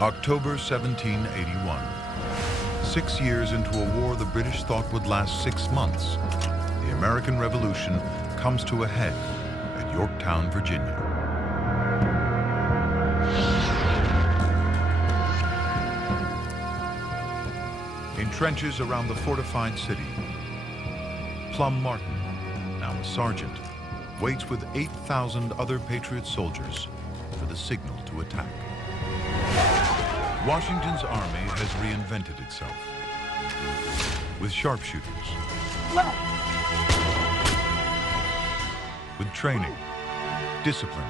October 1781. 6 years into a war the British thought would last 6 months, the American Revolution comes to a head at Yorktown, Virginia. In trenches around the fortified city, Plum Martin, now a sergeant, waits with 8,000 other Patriot soldiers for the signal to attack. Washington's army has reinvented itself with sharpshooters, with training, discipline,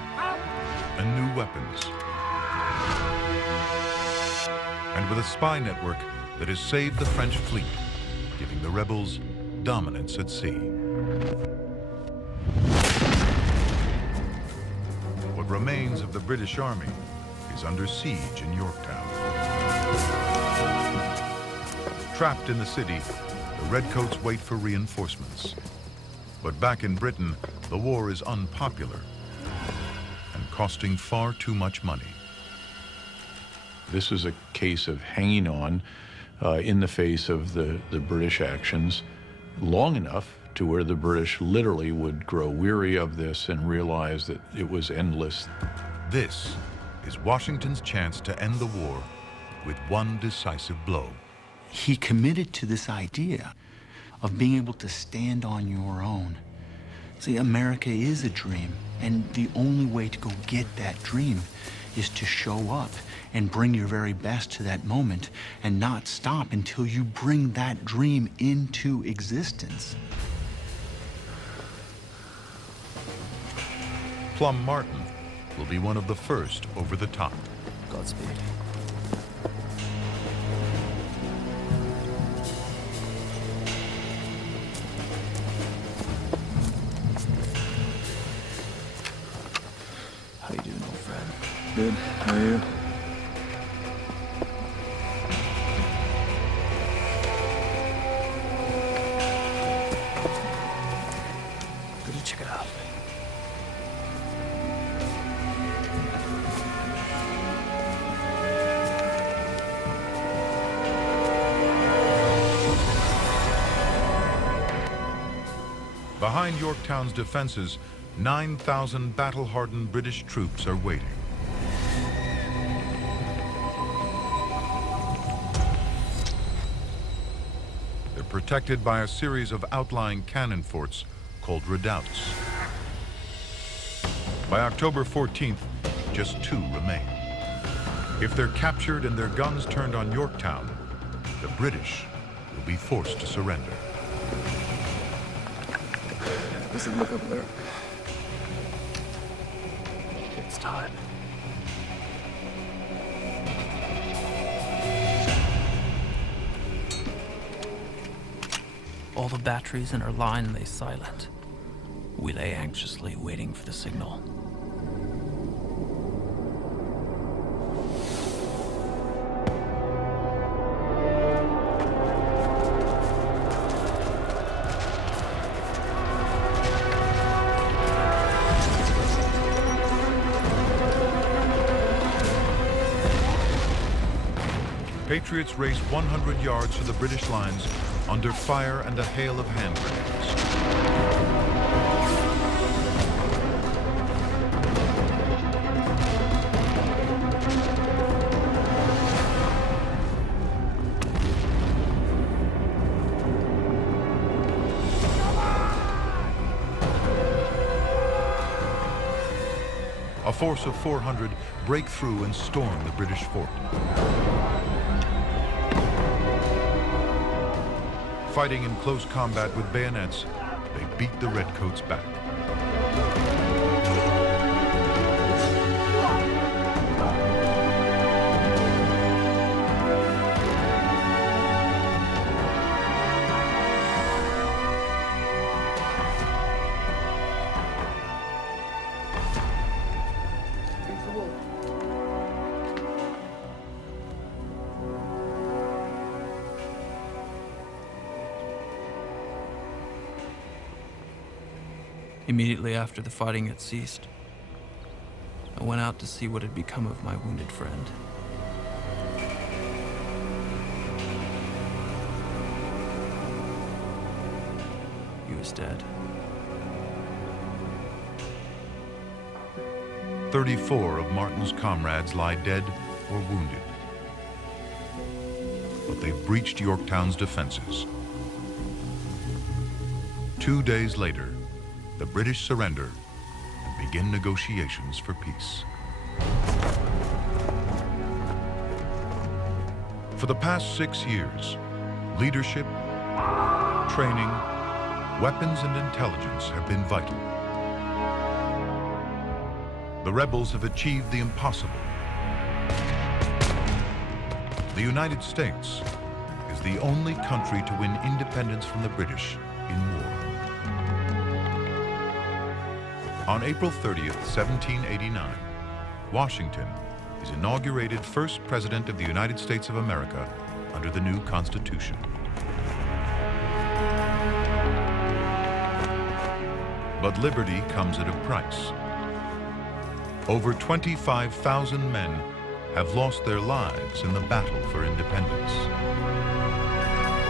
and new weapons, and with a spy network that has saved the French fleet, giving the rebels dominance at sea. What remains of the British Army is under siege in Yorktown. Trapped in the city, the Redcoats wait for reinforcements. But back in Britain, the war is unpopular and costing far too much money. This is a case of hanging on in the face of the British actions long enough to where the British literally would grow weary of this and realize that it was endless. This is Washington's chance to end the war with one decisive blow. He committed to this idea of being able to stand on your own. See, America is a dream, and the only way to go get that dream is to show up and bring your very best to that moment and not stop until you bring that dream into existence. Plum Martin will be one of the first over the top. Godspeed. How you doing, old friend? Good. How are you? Good to check it out. Behind Yorktown's defenses, 9,000 battle-hardened British troops are waiting. They're protected by a series of outlying cannon forts called redoubts. By October 14th, just 2 remain. If they're captured and their guns turned on Yorktown, the British will be forced to surrender. Listen, look up there. It's time. All the batteries in our line lay silent. We lay anxiously waiting for the signal. Patriots race 100 yards to the British lines under fire and a hail of hand grenades. A force of 400 break through and storm the British fort. Fighting in close combat with bayonets, they beat the Redcoats back. Immediately after the fighting had ceased, I went out to see what had become of my wounded friend. was dead. 34 of Martin's comrades lie dead or wounded. But they breached Yorktown's defenses. 2 days later, the British surrender and begin negotiations for peace. For the past 6 years, leadership, training, weapons, and intelligence have been vital. The rebels have achieved the impossible. The United States is the only country to win independence from the British in war. On April 30th, 1789, Washington is inaugurated first President of the United States of America under the new Constitution. But liberty comes at a price. Over 25,000 men have lost their lives in the battle for independence.